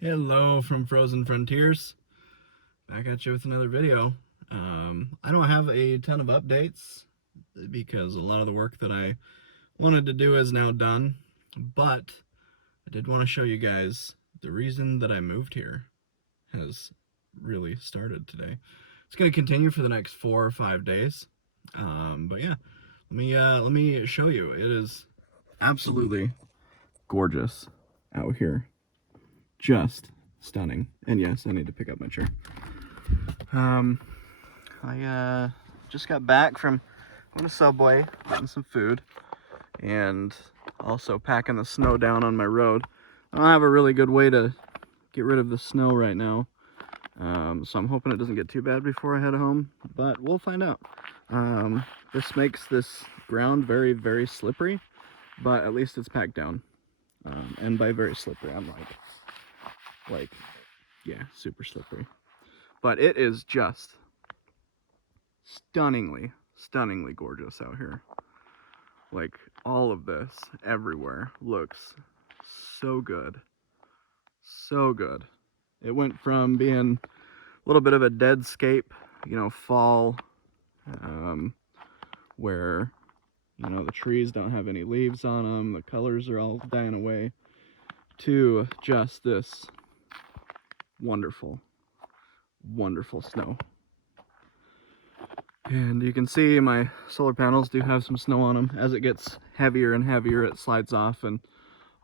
Hello from Frozen Frontiers, back at you with another video. I don't have a ton of updates because a lot of the work that I wanted to do is now done, but I did want to show you guys the reason that I moved here has really started today. It's going to continue for the next 4 or 5 days, but yeah, let me show you. It is absolutely gorgeous out here. Just stunning. And yes, I need to pick up my chair. I just got back from going to Subway, getting some food, and also packing the snow down on my road. I don't have a really good way to get rid of the snow right now, so I'm hoping it doesn't get too bad before I head home, but we'll find out. This makes this ground very, very slippery, but at least it's packed down. And by very slippery, I'm like, yeah, super slippery. But it is just stunningly gorgeous out here. Like, all of this everywhere looks so good. So good. It went from being a little bit of a deadscape, you know, fall, where, you know, the trees don't have any leaves on them, the colors are all dying away, to just this wonderful, wonderful snow. And you can see my solar panels do have some snow on them. As it gets heavier and heavier, it slides off, and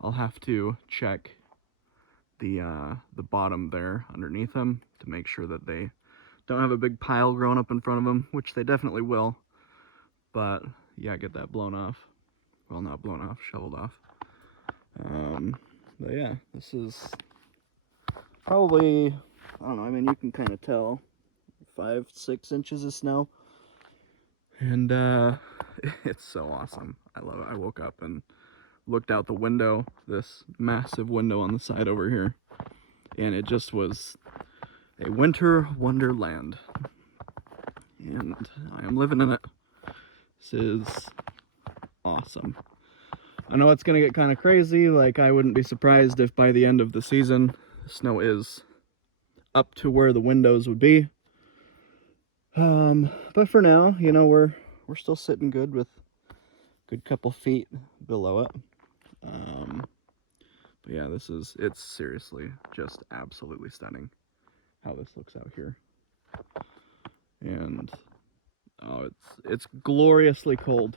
I'll have to check the bottom there underneath them to make sure that they don't have a big pile growing up in front of them, which they definitely will. But yeah, get that blown off. Well, not blown off, shoveled off. But yeah, this is probably, I don't know, I mean, you can kind of tell 5-6 inches of snow. And it's so awesome. I love it. I woke up and looked out the window, this massive window on the side over here, and it just was a winter wonderland. And I am living in it. This is awesome. I know it's gonna get kind of crazy. Like, I wouldn't be surprised if by the end of the season, the snow is up to where the windows would be. But for now, you know, we're still sitting good with a good couple feet below it. But yeah, it's seriously just absolutely stunning how this looks out here. And oh, it's gloriously cold,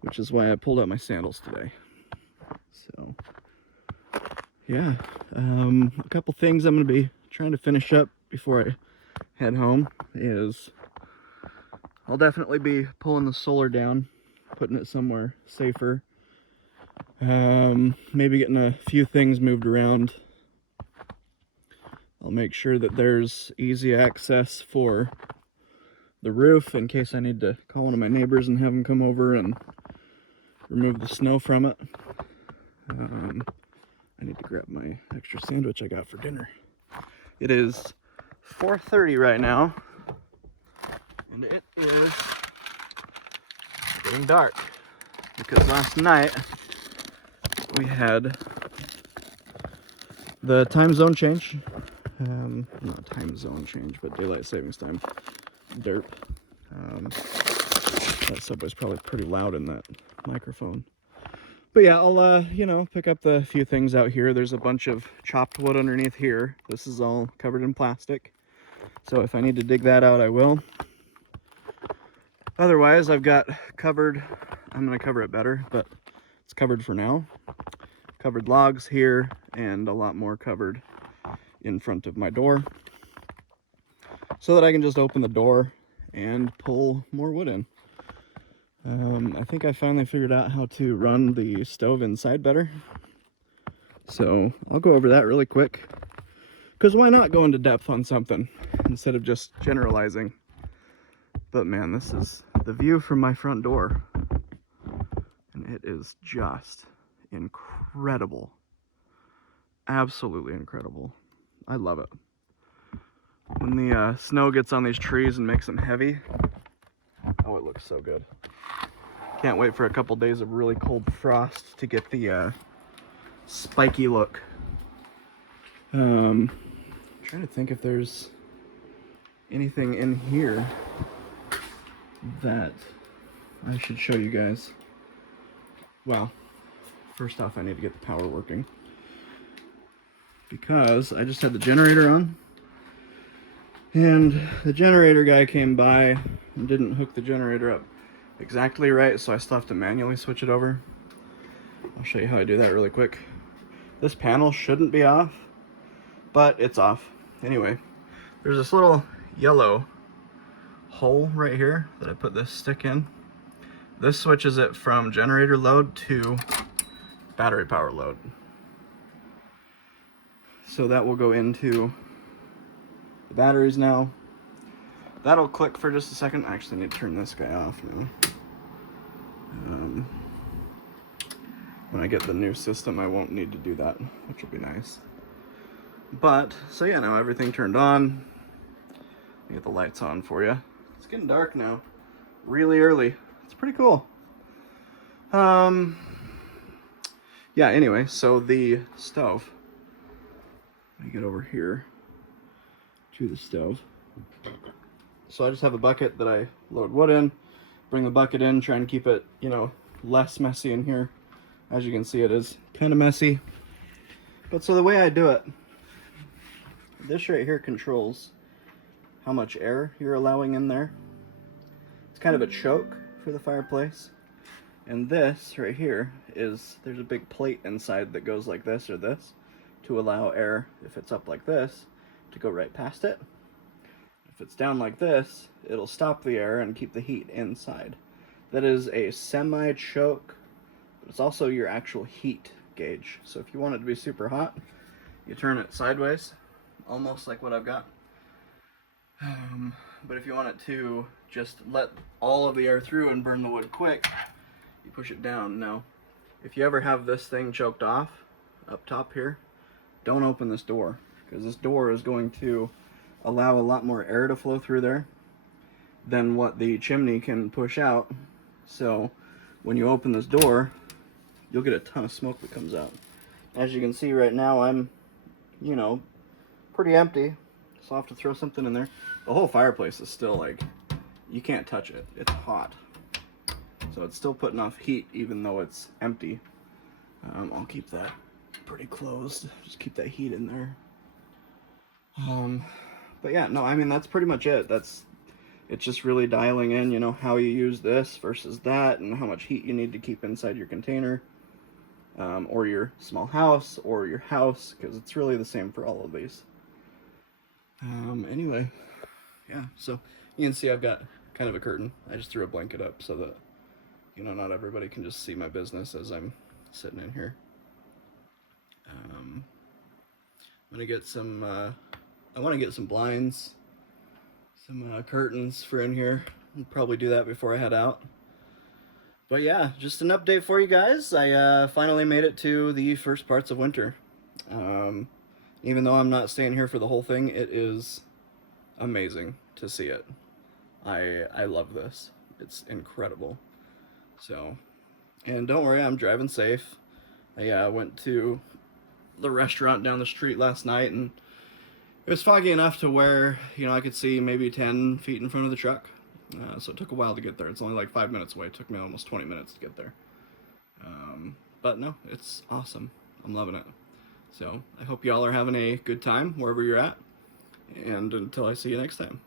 which is why I pulled out my sandals today. So yeah, a couple things I'm gonna be trying to finish up before I head home is I'll definitely be pulling the solar down, putting it somewhere safer. Maybe getting a few things moved around. I'll make sure that there's easy access for the roof in case I need to call one of my neighbors and have them come over and remove the snow from it. I need to grab my extra sandwich I got for dinner. It is 4:30 right now, and it is getting dark because last night we had the time zone change. Not time zone change, but daylight savings time. Derp. That Subway's probably pretty loud in that microphone. But yeah, I'll, you know, pick up the few things out here. There's a bunch of chopped wood underneath here. This is all covered in plastic. So if I need to dig that out, I will. Otherwise, I've got covered, I'm going to cover it better, but it's covered for now. Covered logs here and a lot more covered in front of my door, so that I can just open the door and pull more wood in. I think I finally figured out how to run the stove inside better. So I'll go over that really quick, because why not go into depth on something instead of just generalizing. But man, this is the view from my front door, and it is just incredible. Absolutely incredible. I love it. When the snow gets on these trees and makes them heavy, oh, it looks so good. Can't wait for a couple days of really cold frost to get the spiky look I'm trying to think if there's anything in here that I should show you guys. Well, first off, I need to get the power working, because I just had the generator on, and the generator guy came by and didn't hook the generator up exactly right, so I still have to manually switch it over. I'll show you how I do that really quick. This panel shouldn't be off, but it's off. Anyway, there's this little yellow hole right here that I put this stick in. This switches it from generator load to battery power load. So that will go into the batteries now. That'll click for just a second. I actually need to turn this guy off now. When I get the new system, I won't need to do that, which will be nice. But, so yeah, now everything turned on. Let me get the lights on for you. It's getting dark now, really early. It's pretty cool. Yeah, anyway, so the stove. Let me get over here to the stove. So I just have a bucket that I load wood in, bring the bucket in, try and keep it, you know, less messy in here. As you can see, it is kind of messy. But so the way I do it, this right here controls how much air you're allowing in there. It's kind of a choke for the fireplace. And this right here is, there's a big plate inside that goes like this or this to allow air, if it's up like this, to go right past it. If it's down like this, it'll stop the air and keep the heat inside. That is a semi-choke, but it's also your actual heat gauge. So if you want it to be super hot, you turn it sideways, almost like what I've got. But if you want it to just let all of the air through and burn the wood quick, you push it down. Now, if you ever have this thing choked off up top here, don't open this door, because this door is going to allow a lot more air to flow through there than what the chimney can push out. So when you open this door, you'll get a ton of smoke that comes out. As you can see right now, I'm, you know, pretty empty, so I'll have to throw something in there. The whole fireplace is still like, you can't touch it. It's hot. So it's still putting off heat even though it's empty. I'll keep that pretty closed. Just keep that heat in there. But yeah, no, I mean, that's pretty much it. It's just really dialing in, you know, how you use this versus that, and how much heat you need to keep inside your container, or your small house, or your house, because it's really the same for all of these. Anyway, yeah, so you can see I've got kind of a curtain. I just threw a blanket up so that, you know, not everybody can just see my business as I'm sitting in here. I'm gonna get some, I want to get some blinds, some curtains for in here. I'll probably do that before I head out. But yeah, just an update for you guys. I finally made it to the first parts of winter. Even though I'm not staying here for the whole thing, it is amazing to see it. I love this. It's incredible. So, and don't worry, I'm driving safe. I went to the restaurant down the street last night, and it was foggy enough to where, you know, I could see maybe 10 feet in front of the truck. So it took a while to get there. It's only like 5 minutes away. It took me almost 20 minutes to get there. But no, it's awesome. I'm loving it. So I hope y'all are having a good time wherever you're at. And until I see you next time.